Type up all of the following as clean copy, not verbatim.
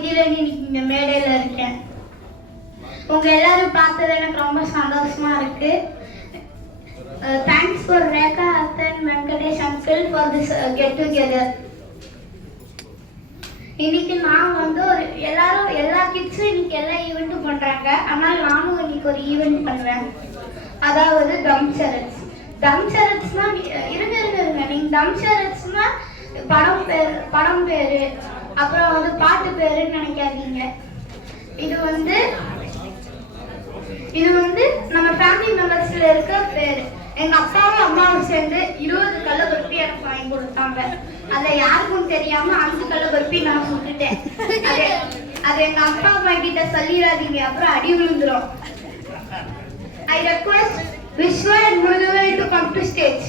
மிதிலன் இன்னைக்கு இந்த மேடையில் இருக்கேன். உங்க எல்லாரும் பார்த்தது எனக்கு ரொம்ப சந்தோஷமா இருக்கு. தேங்க்ஸ் ஃபார் ரேகா அத்தன் Venkatesh uncle for this get together. இன்னைக்கு நான் வந்து ஒரு எல்லா கிட்ஸும் இன்னைக்கு எல்லா ஈவெண்ட்டும் பண்றாங்க. ஆனால் நானும் இன்னைக்கு ஒரு ஈவெண்ட் பண்றேன். அதாவது டம் ஷரட்ஸ். டம் ஷரட்ஸ்னா இருங்க நீங்க டம் ஷரட்ஸ்னா படம் பேரு அப்புறம் வந்து பாட்டு பேருன்னு நினைக்காதீங்க. இது வந்து நம்ம ஃபேமிலி மெம்பர்ஸ்ல இருக்க பேரு. எங்க அப்பாவும் அம்மாவும் சேர்ந்து 20 கல்ல பருப்பி எனக்கு வாங்கி கொடுத்தாங்க. அதை யாருக்கும் தெரியாம 5 கல்ல பருப்பி நான் சுட்டுட்டேன். அது எங்க அப்பா அம்மா கிட்ட சொல்லிடாதீங்க, அப்புறம் அடி விழுந்துரும். I request Vishwa and Murugavel to come to stage.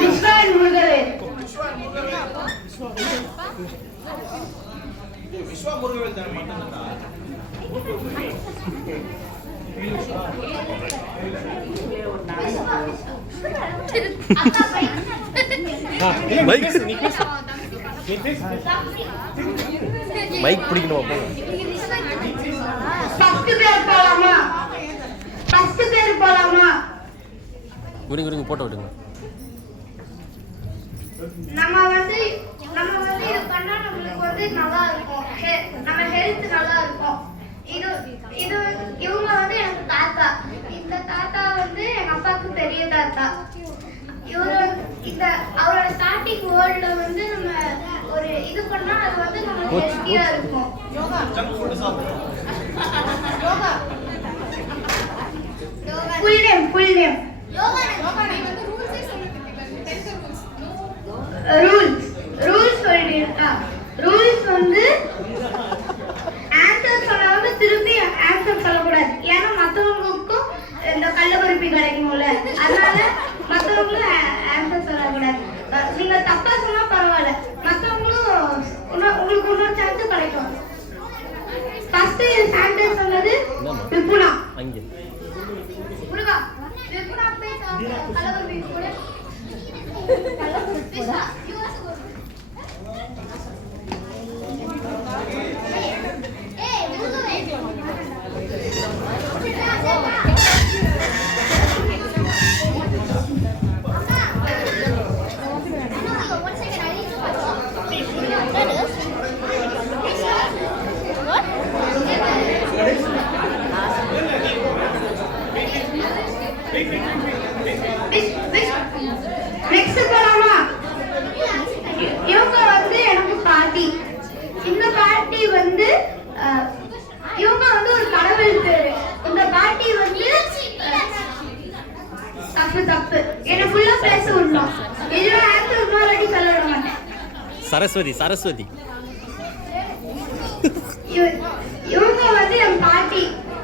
Vishwa and Murugavel. Vishwa Murugavel தான் மாட்டேன்டா. மைக் பிடிக்கணும். ஃபர்ஸ்ட் பேர் போலாமா? குருங்க போட்டோ விடுங்க. நம்ம வந்து இது பண்ணா நமக்கு வந்து நல்லா இருக்கும். நம்ம ஹெல்த் நல்லா இருக்கும். இவங்க வந்து எனக்கு தாத்தா. இந்த தாத்தா வந்து எங்க அப்பாவுக்கு பெரிய தாத்தா. அவரோட ஸ்டார்டிங் வேர்ல்ட்ல வந்து நம்ம ஒரு இது பண்ணா அது வந்து நமக்கு ஹெல்த்தியா இருக்கும். full name rules சொல்லிட்டா. ரூல்ஸ் வந்து ஆன்சர் சொன்னாலும் திருப்பி ஆன்சர் சொல்லக்கூடாது. ஏன்னா மற்றவங்களுக்கும் இந்த கள்ளப்பருப்பி கிடைக்கும்ல, அதனால மற்றவங்களும் ஆன்சர் சொல்லக்கூடாது. நீங்க தப்பா சொன்னா பரவாயில்ல, மற்றவங்களும் உங்களுக்கு இன்னொரு சான்ஸ் கிடைக்கும். ஃபர்ஸ்ட் ஆன்சர் சொன்னது விபுலா. முருகா விபுலா போய் கள்ளப்பருப்பி கூட இவங்க வந்து எனக்கு பாட்டி. இந்த பாட்டி வந்து இவங்க வந்து ஒரு கடவுள் பேரு. இந்த பாட்டி வந்து தப்பு என்ன ஃபுல்லா பேச விடணும். இதுல ஆன்சர் முன்னாடி சொல்ல விட மாட்டேன். சரஸ்வதி இவங்க வந்து என் பாட்டி.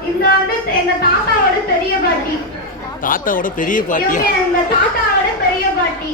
இந்த வந்து எங்க தாத்தாவோட பெரிய பாட்டி. தாத்தாவோட பெரிய பாட்டி. எங்க தாத்தாவோட பெரிய பாட்டி.